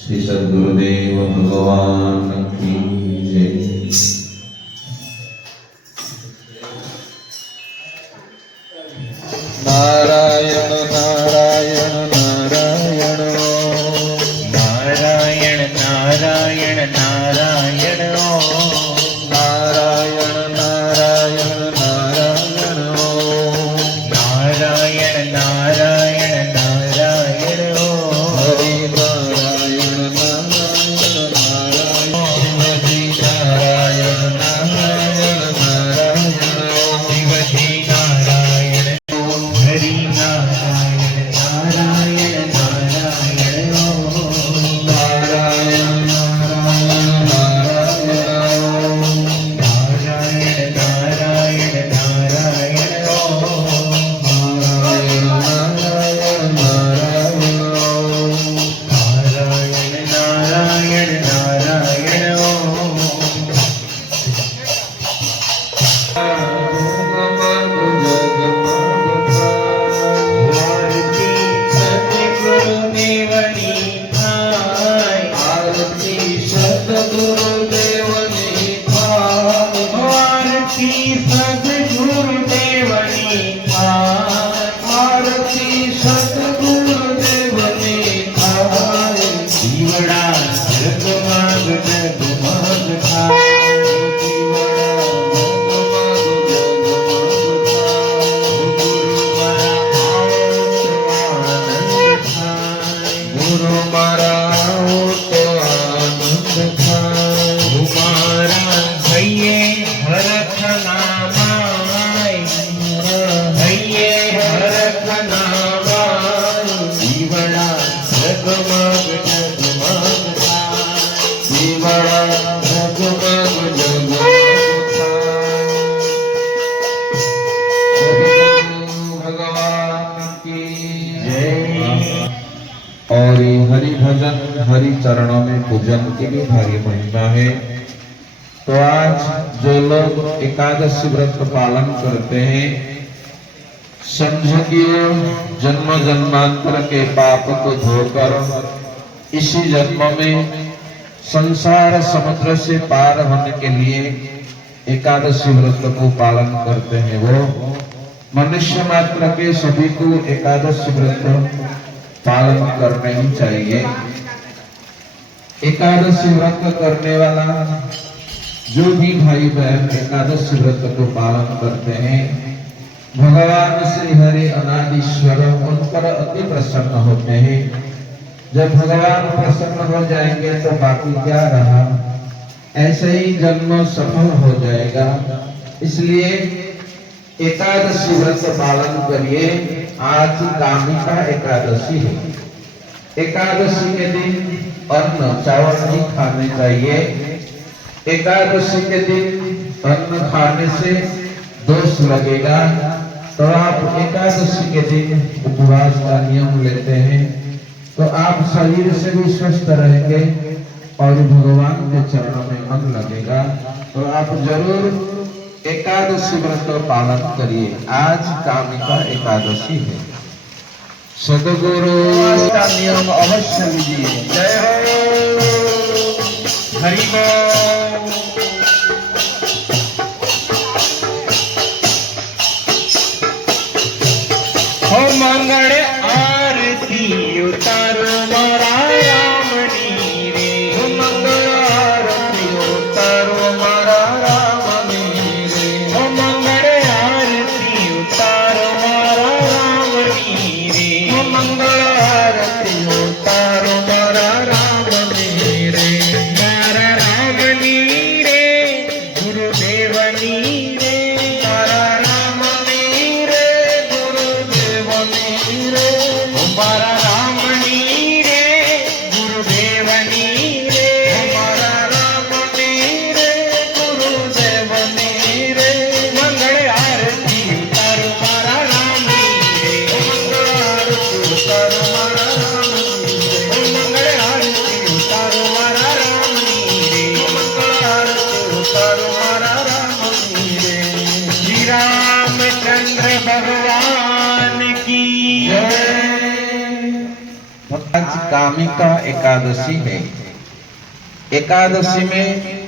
श्री सद्गुरुदेव भगवान की जय। नारायण नारायण नारायण नारायण नारायण नारायण नारायण नारायण नारायण नारायण नारायण नारायण हरि नारायण नारायण नारायण हरि नारायण नारायण नारायण शिवजी नारायण हरि नारायण नारायण नारायण नारायण नारायण नारायण नारायण नारायण नारायण नारायण आरती सद्गुरुदेवनी थाय आरती सद्गुरुदेवनी थाय आरती सद्गुरुदेवनी थाय आरती सद्गुरुदेवनी थाय जीवड़ा जगमग जगमग थाय गुरु मारा तो आनंद थाय तुम्हारा भैये हरख नामाय भैये हरख नामाय जीवड़ा जगमग जगमग थाय जीवड़ा जगमग जगमग थाय भगवान की जय। और ये हरि भजन हरि चरणों में पूजन की भी भारी महिमा है। तो आज जो लोग एकादशी व्रत पालन करते हैं, समझो कि जन्म जन्मांतर के पाप को धोकर इसी जन्म में संसार समुद्र से पार होने के लिए एकादशी व्रत को पालन करते हैं। वो मनुष्य मात्र के सभी को एकादशी व्रत पालन करने ही चाहिए। एकादशी व्रत करने वाला जो भी भाई बहन एकादशी व्रत को पालन करते हैं, भगवान श्री हरि अनादिश्वर उन पर अति प्रसन्न होते हैं। जब भगवान प्रसन्न हो जाएंगे तो बाकी क्या रहा, ऐसे ही जन्म सफल हो जाएगा। इसलिए एकादशी व्रत पालन करिए। आज कामिका एकादशी है। एकादशी के दिन अन्न चावल नहीं खाने चाहिए। एकादशी के दिन अन्न खाने से दोष लगेगा। तो आप एकादशी के दिन उपवास का नियम लेते हैं तो आप शरीर से भी स्वस्थ रहेंगे और भगवान के चरणों में मन लगेगा। तो आप जरूर एकादशी व्रत पालन करिए। आज कामिका एकादशी है। सद्गुरु का नियम अवश्य लीजिए। जय हो हरि बोल। हो मंगल आरती उतारो मारा रामनी रे। हो मंगल आरती उतारो मारा रामनी रे। हो मंगल आरती उतारो मारा रामनी रे। हो मंगल आरती उतारो मारा रामनी रे। मारा रामनी रे। आज कामिका एकादशी है। एकादशी में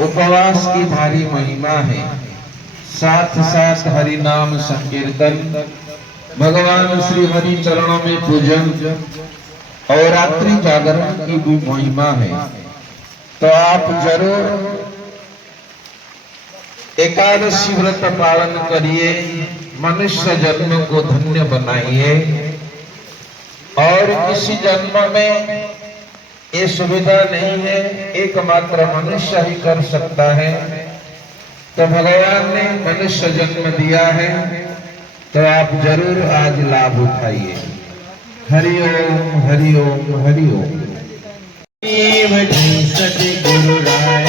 उपवास की भारी महिमा है, साथ साथ हरि नाम संकीर्तन, भगवान श्री हरि चरणों में पूजन और रात्रि जागरण की भी महिमा है। तो आप जरूर एकादशी व्रत पालन करिए, मनुष्य जन्म को धन्य बनाइए। और किसी जन्म में ये सुविधा नहीं है, एकमात्र मनुष्य ही कर सकता है। तो भगवान ने मनुष्य जन्म दिया है, तो आप जरूर आज लाभ उठाइए। हरि ओम हरि ओम हरि ओम। सतगुरु राय